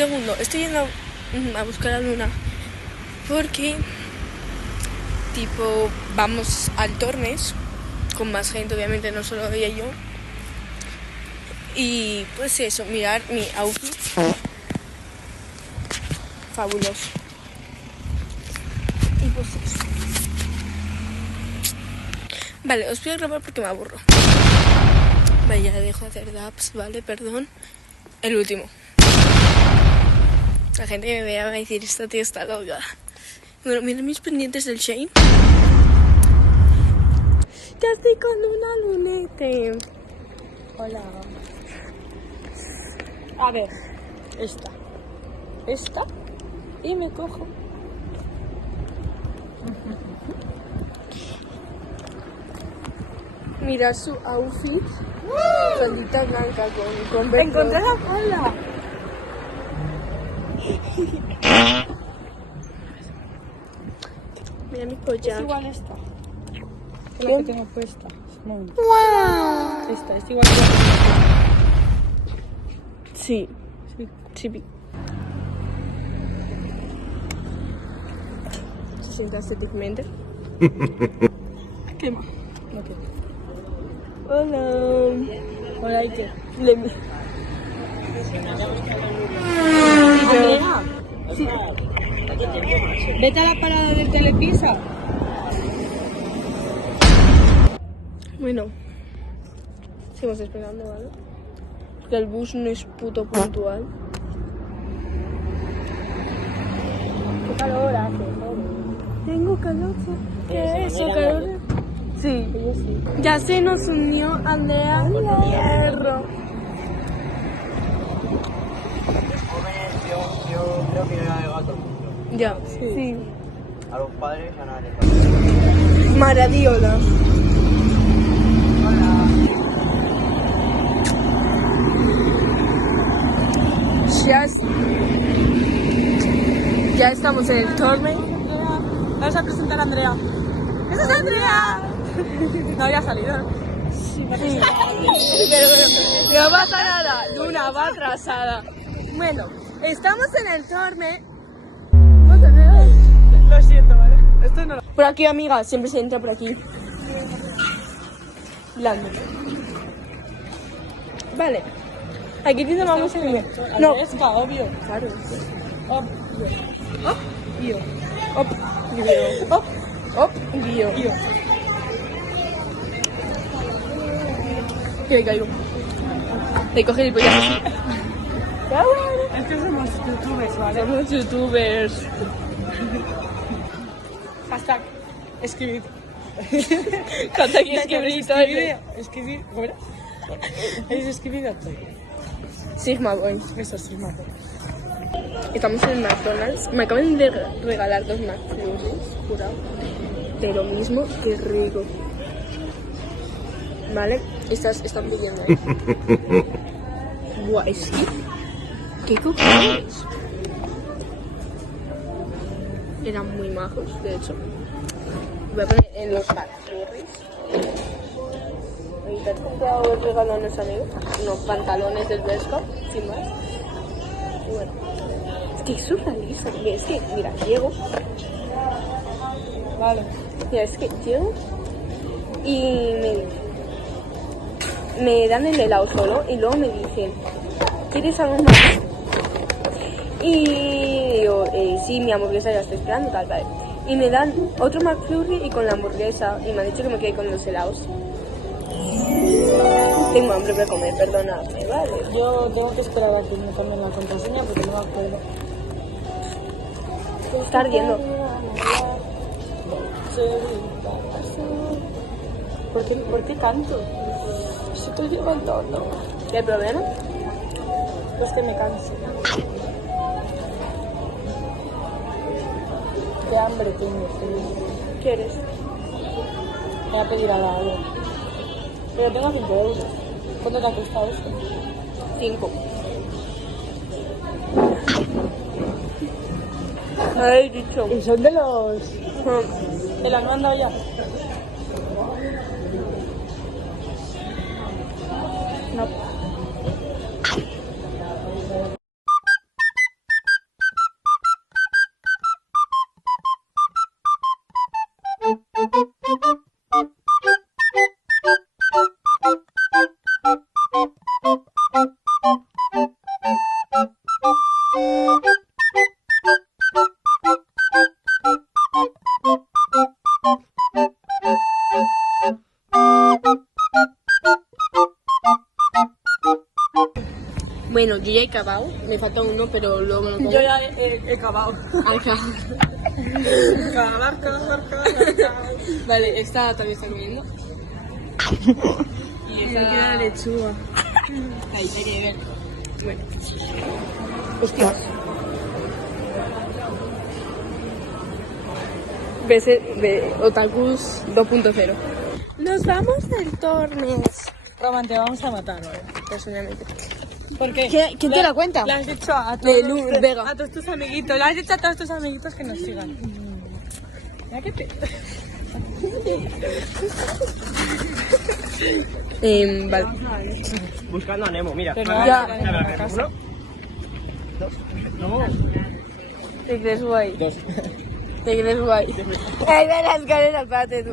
Segundo, estoy yendo a buscar a Luna porque, tipo, vamos al Tormes con más gente, obviamente, no solo ella y yo. Y pues eso, mirar mi outfit. Fabuloso. Y pues eso. Vale, os voy a grabar porque me aburro. Vale, ya dejo de hacer dabs, vale, perdón. El último. La gente que me vea va a decir, esta tía está loca. Bueno, miren mis pendientes del Shane. Ya estoy con una lunete. Hola. A ver, esta, y me cojo. Mira su outfit. Faldita blanca con velcro. Encontré la falda. Mira mi collar. Es igual esta. Es la que tengo puesta. ¡Wow! Esta, es igual que la que tengo Sí, puesta. sí. Se siente estéticamente. ¿Qué más? Okay. Hola. Hola, ¿y qué? Lemi. Andrea, sí. Vete a la parada del Telepisa. Bueno, seguimos esperando, ¿vale? Porque el bus no es puto puntual. Qué calor hace, ¿no? Tengo calor. ¿Qué es eso, calor? Sí. Ya se nos unió Andrea Hierro. Yo creo que ya llegado a todo el mundo. Ya, sí. A los padres ya nada les pasa. Maradiola. Ya estamos en el Torme. Vamos a presentar a Andrea. ¡Esa es Andrea! No había salido, ¿no? Sí. Pero bueno, no pasa nada. Luna va atrasada. Bueno, estamos en el Torme. Lo siento, ¿vale? Esto no lo... Por aquí, amiga, siempre se entra por aquí. Blando. Vale. Aquí tiene vamos a ir. No. Es que obvio. Claro. Obvio. Op, guío. Op, guío. Que me caigo. Te coge el pollo así. Ya bueno. Es que somos youtubers, ¿vale? Somos youtubers. Hashtag escribid. Canta que Escribid. ¿Cómo era? ¿Habéis escribido todo? Sigma Boy. Eso sí, mato. Estamos en McDonald's. Me acaban de regalar 2 McFlurries, jurado. De lo mismo, que rico. Vale, están pidiendo, ¿eh? Buah, es que... ¿Qué cojones? Eran muy majos, de hecho. Voy a poner en los McFlurries. ¿Te has comprado el regalo a nuestro amigo? Unos pantalones del Vesco, sin más. Y bueno, es que es surrealista. Es que, mira, llego. Vale. Mira, es que llego y me dan el helado solo y luego me dicen, ¿quieres algo más? Y digo, sí, mi hamburguesa ya estoy esperando, tal, vale. Y me dan otro McFlurry y con la hamburguesa y me han dicho que me quede con los helados. Tengo hambre para comer, perdonadme, ¿vale? Yo tengo que esperar a que me cambien la contraseña porque no me acuerdo. Está ardiendo. ¿Por qué canto? Si estoy levantando. ¿Qué problema? Pues que me canso. Qué hambre tengo, tío. ¿Quieres? Voy a pedir a la agua. Pero tengo 5 euros. ¿Cuánto te ha costado esto? 5. Ay, dicho. Y son de los... Mm. ¿Te la han mandado ya? No. Bueno, yo ya he acabado, me falta uno, pero luego me lo como. Yo ya he acabado. Vale, esta todavía está comiendo. Y esta queda lechuga. Ahí, hay que ver. Bueno. Hostias. De Otakus 2.0. Nos vamos del Tormes. Roman, te vamos a matar hoy. Personalmente. Porque ¿Quién te la cuenta? le has dicho a De todos, Vega. a todos tus amiguitos. Le has dicho a todos tus amiguitos que nos sigan. Mira que te... Vale. Buscando a Nemo, mira. Pero Ya. en la casa. No. ¿Te crees guay? Dos. ¿Te crees guay? ¡Ay, ve la escalera! Espérate tú.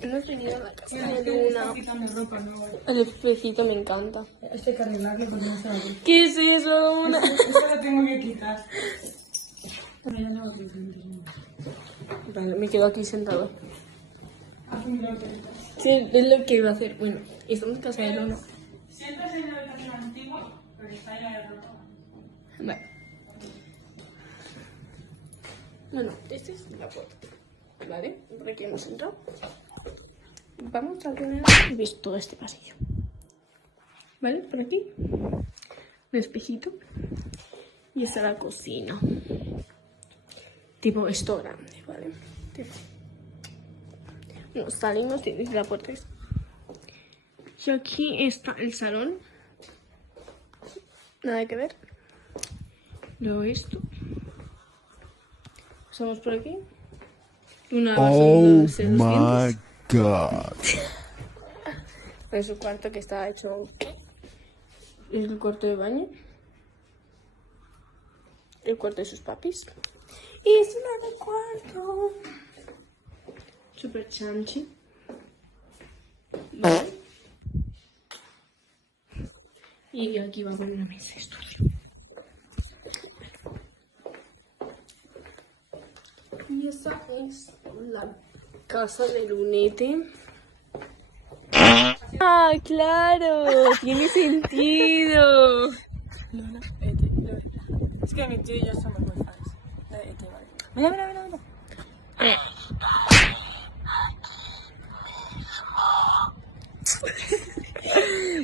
Hemos venido a la casa de Luna. El espejito me encanta. Este hay que arreglarlo porque no se va a ver. ¿Qué es eso, Luna? Esto lo tengo que quitar. Vale, me quedo aquí sentado. Sí, es lo que iba a hacer. Bueno, estamos en casa de Luna. Sientas en la habitación antigua, pero está ya de ropa. Vale. Bueno, esta es la puerta. ¿Vale? Por aquí hemos entrado. Vamos a tener visto todo este pasillo. ¿Vale? Por aquí. Un espejito. Y está la cocina. Tipo esto grande, ¿vale? Tipo. Bueno, salimos y la puerta es. Y aquí está el salón. Nada que ver. Luego esto. Pasamos por aquí. Una Oh de my god. en su cuarto que está hecho. Es el cuarto de baño. El cuarto de sus papis. Y es un nuevo cuarto. Super chanchi. Vale. Y aquí va a poner una mesa de estudio. Y esa es la casa de Lunete. ¡Ah, claro! ¡Tiene sentido! Luna, Ete, Luna. Es que mi tío y yo somos muy fans de Ete, vale. Mira, mira, mira, mira.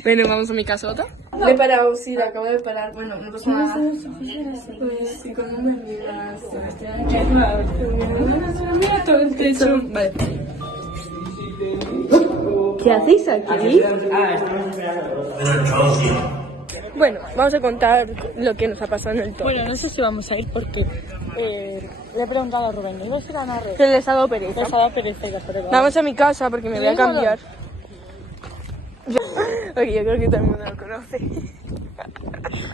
Bueno, vamos a mi casota. Le he parado, sí, la acabo de parar. Bueno, no pasa nada. Pues sí, cuando me miras, mira todo el techo. Vale. ¿Qué hacéis aquí? Bueno, vamos a contar lo que nos ha pasado en el todo. Bueno, no sé si vamos a ir porque le he preguntado a Rubén, ¿no ibas a ir a Narre? Que les ha dado pereza. Les ha dado pereza ir a Narre. Vamos a mi casa porque me voy a cambiar. Ok, yo creo que todo el mundo lo conoce. Bueno,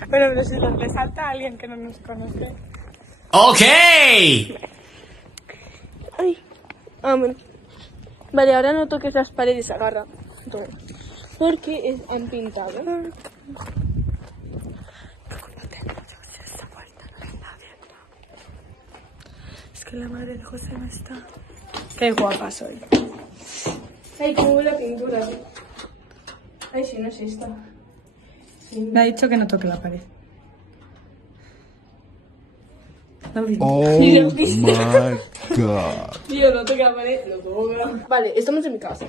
pero si le salta a alguien que no nos conoce. Ok. Ay, bueno. Vale, ahora no toques las paredes, agarra. Toma. Porque han pintado. Es que la madre de José no está. Qué guapa soy. Ay, cómo huele la pintura. Ay, sí, no es esta. Me ha dicho que no toque la pared. Oh my god. Tío, no toque la pared, lo toca. Vale, estamos en mi casa.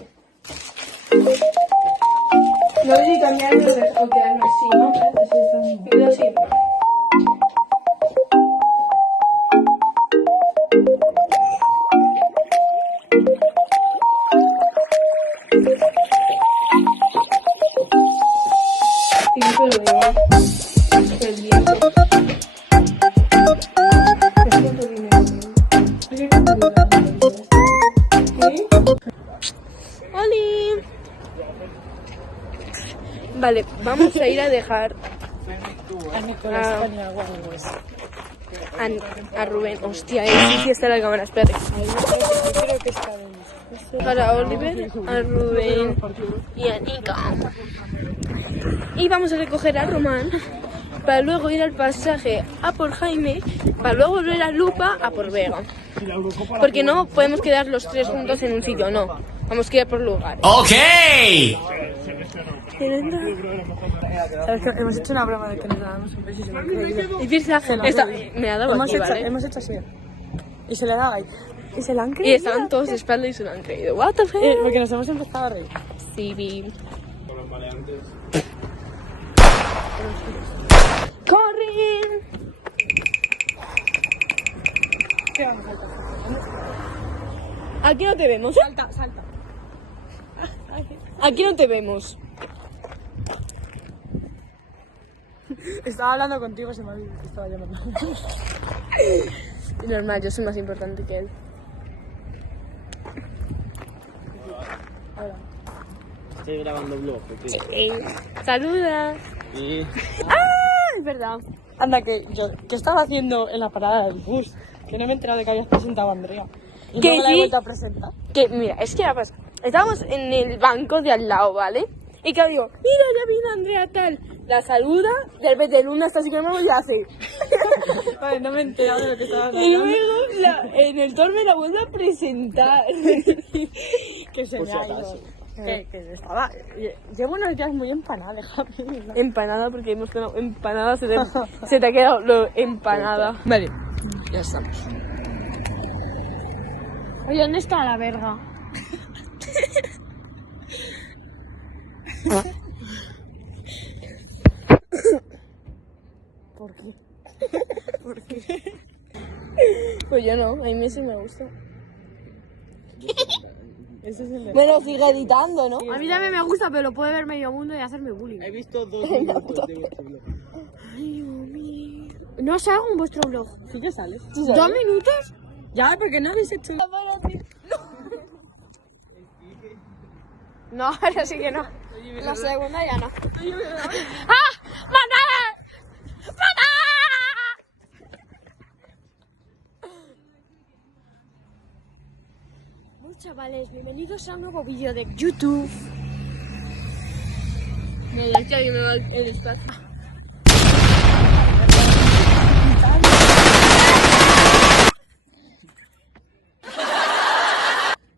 No sé si cambiarlo o quedarnos así, ¿no? Pero así. ¡Holi! Vale, vamos a ir a dejar A Nicolás ponía agua en el hueso. a Rubén. Hostia, sí está la cámara, espérate. Yo creo que está bien. Para Oliver, a Rubén y a Nika. Y vamos a recoger a Román para luego ir al pasaje a por Jaime, para luego volver a Lupa a por Vega. Porque no podemos quedar los tres juntos en un sitio, no. Vamos a ir por lugar. Ok. ¿Sabes qué? Hemos hecho una broma de que nos dábamos un beso y se lo han creído. Y piensa, Se lo esta, sé. me ha dado aquí, ¿vale? Hemos hecho así. Y se le daba ahí. Y se la han Y creído. estaban todos de espalda y se lo han creído. What the fuck? Porque nos hemos empezado a reír. Sí, vi. ¡Corre! ¿Qué vamos a hacer? Aquí no te vemos. Salta, salta. Aquí no te vemos. Estaba hablando contigo, se me había que estaba llamando. Normal, yo soy más importante que él. Ahora. Estoy grabando vlog, ¿o qué? Saluda. Sí. ¡Ah! Es verdad. Anda, ¿qué estaba haciendo en la parada del bus? Que no me he enterado de que habías presentado a Andrea. Y Que luego la he sí. vuelto a presentar. Que, mira, es que pasa. Estábamos en el banco de al lado, ¿vale? Y que digo, mira, ya viene Andrea tal. La saluda, de repente Luna está así que vamos y hace. Vale, no me he enterado de lo que estaba Y hablando. luego en el tour me la vuelve a presentar. Que se Por me si ha ido. acaso. Que estaba... Llevo unos días muy empanada, déjame. Empanada, porque hemos quedado empanada, se te ha quedado lo empanada. Vale, ya estamos. Oye, ¿dónde está la verga? ¿Por qué? Pues yo no, a mí sí me gusta. Ese es el de... Bueno, sigue editando, ¿no? A mí también me gusta, pero lo puede ver medio mundo y hacerme bullying. He visto 2 minutos de vuestro vlog. Ay, Dios mío. No salgo en vuestro blog. ¿Sí ya sales? ¿Sí 2 minutos? Ya, porque no habéis hecho... No, ahora sí que no. La segunda ya no. ¡Ah! ¡Manada! ¡Manada! Bueno, chavales, bienvenidos a un nuevo vídeo de YouTube. No, es que alguien me va el espacio.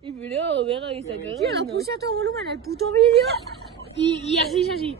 Y pero, Vega dice que Tío, lo puse a todo volumen el puto vídeo y así es así.